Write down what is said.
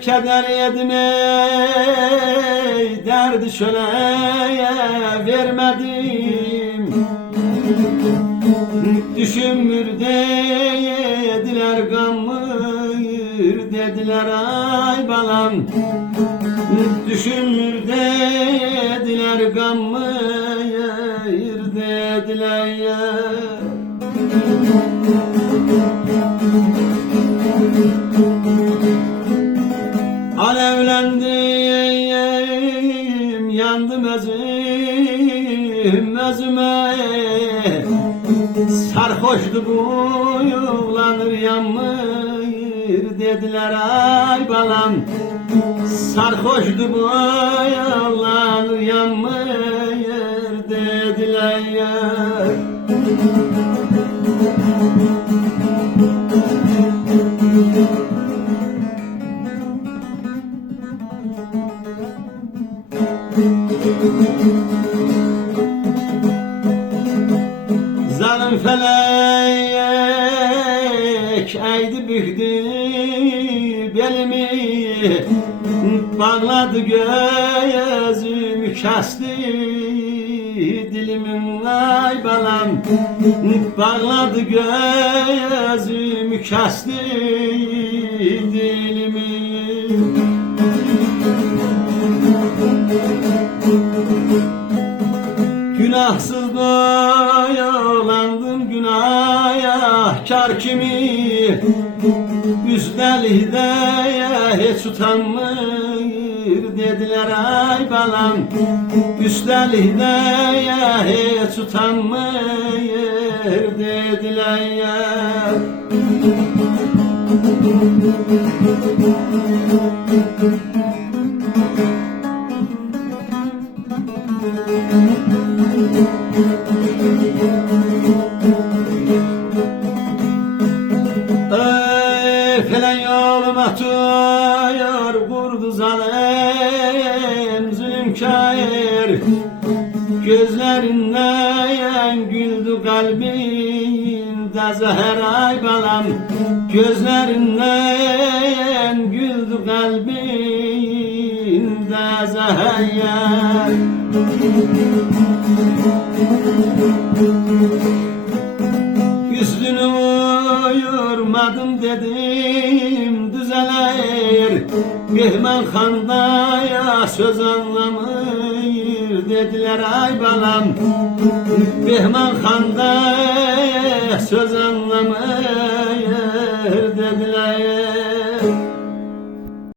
Keder yedim ey, derdi şöleye vermedim. Düşünmür dediler, gammır dediler ay balam. Düşünmür dediler, gammır dediler ya. Alevlendim, yandım özüm özüme. Sarhoştu bu yuğlanır, yanmır dediler ay balam. Sarhoştu bu yuğlanır, yanmır dediler ya. Zalim felek eğdi büktü belimi, bağladı gözümü, kesti dilimin ay balam. Bağladı gözümü, kesti dilimi. Günahsız boyalandım, günahkar kimi. Üstelik de hiç utanmır dediler ay balam. Üstelik de hiç utanmır dediler ya. Falan yoluma tutuyor, kurdu zalim zulümkâr. Gözlerinden güldü kalbimde zehir ay balam. Gözlerinden güldü kalbimde zehir. Üstünü uyurmadım dedim düzelir. Mehman Kandaya söz anlamır dediler ay balam. Mehman Kandaya söz anlamır dediler.